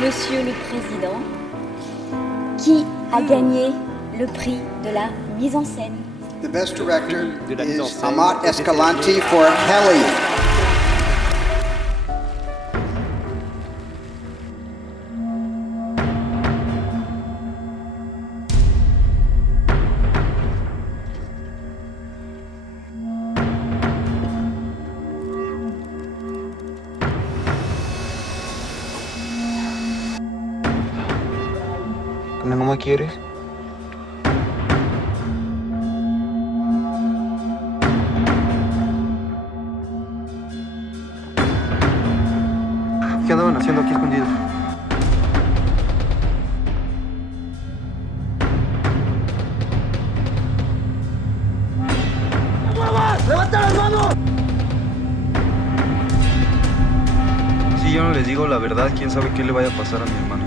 Monsieur le Président, qui a gagné le prix de la mise en scène? The best director is Amat Escalante for Heli. ¿No me quieres? ¿Qué andaban haciendo aquí escondidos? ¡Levanta las manos! Si yo no les digo la verdad, quién sabe qué le vaya a pasar a mi hermano.